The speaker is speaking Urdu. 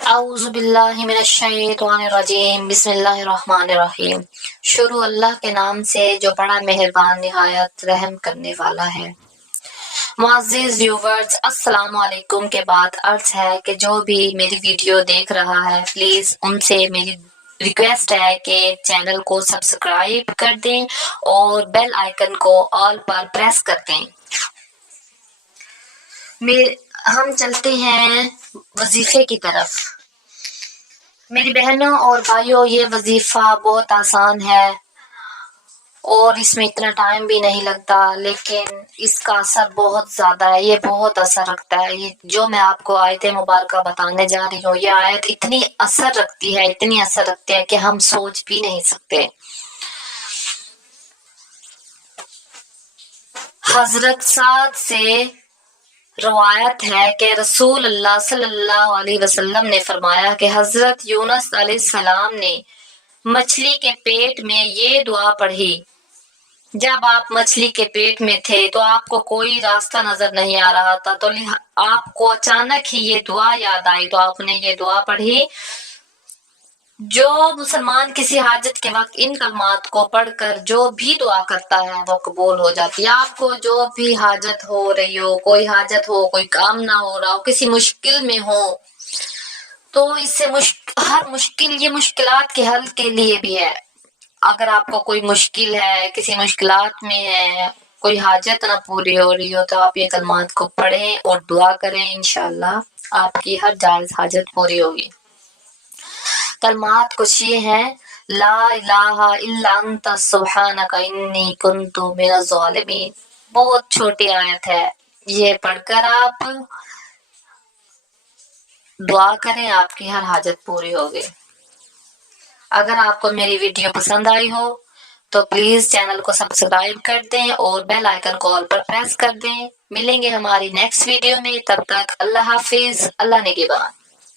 اعوذ باللہ من الشیطان الرجیم بسم اللہ الرحمن الرحیم۔ شروع اللہ کے نام سے جو بڑا مہربان نہایت رحم کرنے والا ہے۔ معزز ویورز، السلام علیکم کے بعد عرض ہے کہ جو بھی میری ویڈیو دیکھ رہا ہے پلیز ان سے میری ریکویسٹ ہے کہ چینل کو سبسکرائب کر دیں اور بیل آئیکن کو آل پر پریس کر دیں۔ ہم چلتے ہیں وظیفے کی طرف۔ میری بہنوں اور بھائیوں، یہ وظیفہ بہت آسان ہے اور اس میں اتنا ٹائم بھی نہیں لگتا، لیکن اس کا اثر بہت زیادہ ہے۔ یہ بہت اثر رکھتا ہے۔ یہ جو میں آپ کو آیت مبارکہ بتانے جا رہی ہوں، یہ آیت اتنی اثر رکھتی ہے کہ ہم سوچ بھی نہیں سکتے۔ حضرت سعد سے روایت ہے کہ رسول اللہ صلی اللہ علیہ وسلم نے فرمایا کہ حضرت یونس علیہ السلام نے مچھلی کے پیٹ میں یہ دعا پڑھی۔ جب آپ مچھلی کے پیٹ میں تھے تو آپ کو کوئی راستہ نظر نہیں آ رہا تھا، تو آپ کو اچانک ہی یہ دعا یاد آئی تو آپ نے یہ دعا پڑھی۔ جو مسلمان کسی حاجت کے وقت ان کلمات کو پڑھ کر جو بھی دعا کرتا ہے وہ قبول ہو جاتی ہے۔ آپ کو جو بھی حاجت ہو رہی ہو، کوئی حاجت ہو، کوئی کام نہ ہو رہا ہو، کسی مشکل میں ہو، تو اس سے ہر مشکل، یہ مشکلات کے حل کے لیے بھی ہے۔ اگر آپ کو کوئی مشکل ہے، کسی مشکلات میں ہے، کوئی حاجت نہ پوری ہو رہی ہو، تو آپ یہ کلمات کو پڑھیں اور دعا کریں، انشاءاللہ آپ کی ہر جائز حاجت پوری ہوگی۔ کلمات کچھ یہ ہیں: لا الہ الا انت سبحانک انی کنت من الظالمین۔ بہت چھوٹی آیت ہے، یہ پڑھ کر آپ دعا کریں، آپ کی ہر حاجت پوری ہوگی۔ اگر آپ کو میری ویڈیو پسند آئی ہو تو پلیز چینل کو سبسکرائب کر دیں اور بیل آئیکن کو آل پر پریس کر دیں۔ ملیں گے ہماری نیکسٹ ویڈیو میں، تب تک اللہ حافظ، اللہ نگہبان۔